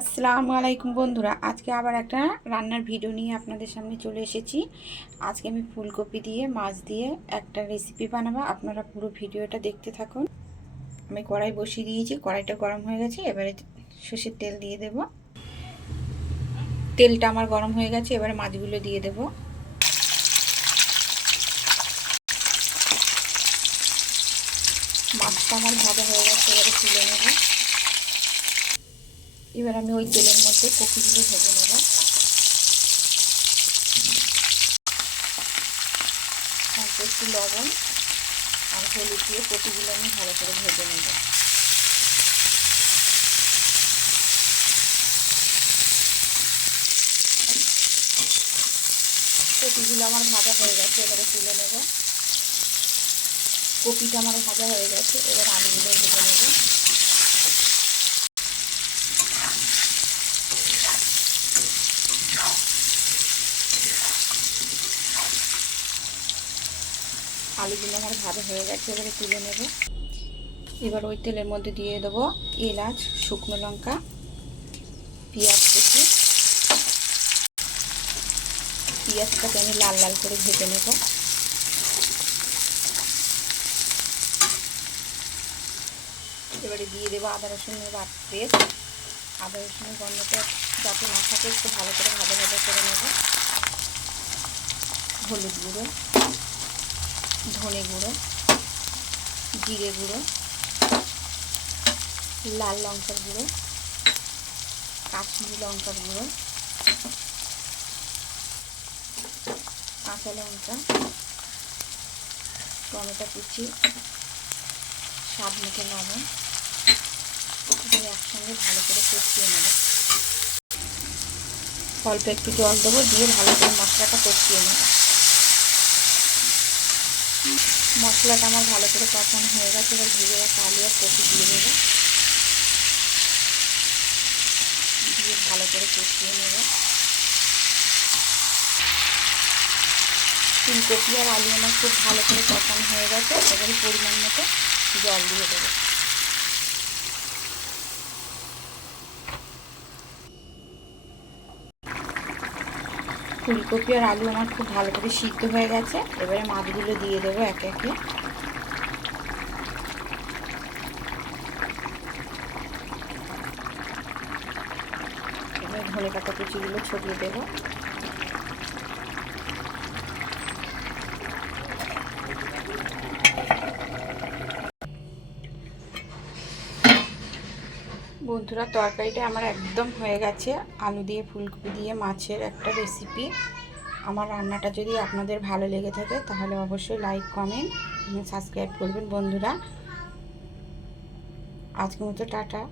আসসালামু আলাইকুম বন্ধুরা, আজকে আবার একটা রান্নার ভিডিও নিয়ে আপনাদের সামনে চলে এসেছি। আজকে আমি ফুলকপি দিয়ে মাছ দিয়ে একটা রেসিপি বানাবো। আপনারা পুরো ভিডিওটা দেখতে থাকুন। আমি কড়াই বসিয়ে দিয়েছি, কড়াইটা গরম হয়ে গেছে। এবারে সর্ষের তেল দিয়ে দেব। তেলটা আমার গরম হয়ে গেছে, এবারে মাছগুলো দিয়ে দেব। মাছটা আমার ভাজা হয়ে গেছে, এবারে তুলে নেব। এবার আমি ওই তেলের মধ্যে কপিগুলো ভেজে নেব। একটু লবণ আর হলুদ দিয়ে কপিগুলো আমি ভালো করে ভেজে নেব। কপিগুলো আমার ভাজা হয়ে গেছে, এবারে তুলে নেব। কপিটা আমার ভাজা হয়ে গেছে, এবার আলুগুলো ভেজে নেব। আলুগুলো আমার ভাজা হয়ে গেছে, এবারে তুলে নেব। এবার ওই তেলের মধ্যে দিয়ে দেবো এলাচ, শুকনো লঙ্কা, পেঁয়াজ কুচি। পেঁয়াজটাকে আমি লাল লাল করে ভেজে নেব। এবারে দিয়ে দেবো আদা রসুনের পেস্ট। আদা রসুনের গন্ধটা যাতে না থাকে একটু ভালো করে ভাজা ভাজা করে নেব। হলুদ গুঁড়ো, ধনে গুঁড়ো, জিরে গুঁড়ো, লাল লঙ্কার গুঁড়ো, কাশ্মীরি লঙ্কার গুঁড়ো, কাঁচা লঙ্কা, টমেটো কুচি, স্বাদ মতো লবণ দিয়ে একসঙ্গে ভালো করে কষিয়ে নেব। অল্প একটু জল দেবো, দিয়ে ভালো করে মশলাটা কষিয়ে নেব। মশলাটা আমার ভালো করে কষানো হয়ে গেছে, এবার ভেজে রাখা আলু আর কপি দিয়ে দেবো, দিয়ে ভালো করে কষিয়ে নেব। ফুলকপি আর আলু আমার খুব ভালো করে কষানো হয়ে গেছে, এবারে পরিমাণ মতো জল দিয়ে দেবো। ফুলকপি আর আলু আমার খুব ভালো করে সিদ্ধ হয়ে গেছে, এবারে মাছগুলো দিয়ে দেবো একে একে। এবার ধনে পাতা কুচিগুলো ছড়িয়ে দেবো। বন্ধুরা, তরকারিটা আমার একদম হয়ে গেছে। আলু দিয়ে ফুলকপি দিয়ে মাছের একটা রেসিপি। আমার রান্নাটা যদি আপনাদের ভালো লেগে থাকে তাহলে অবশ্যই লাইক, কমেন্ট, সাবস্ক্রাইব করবেন বন্ধুরা। আজকের মতো টাটা।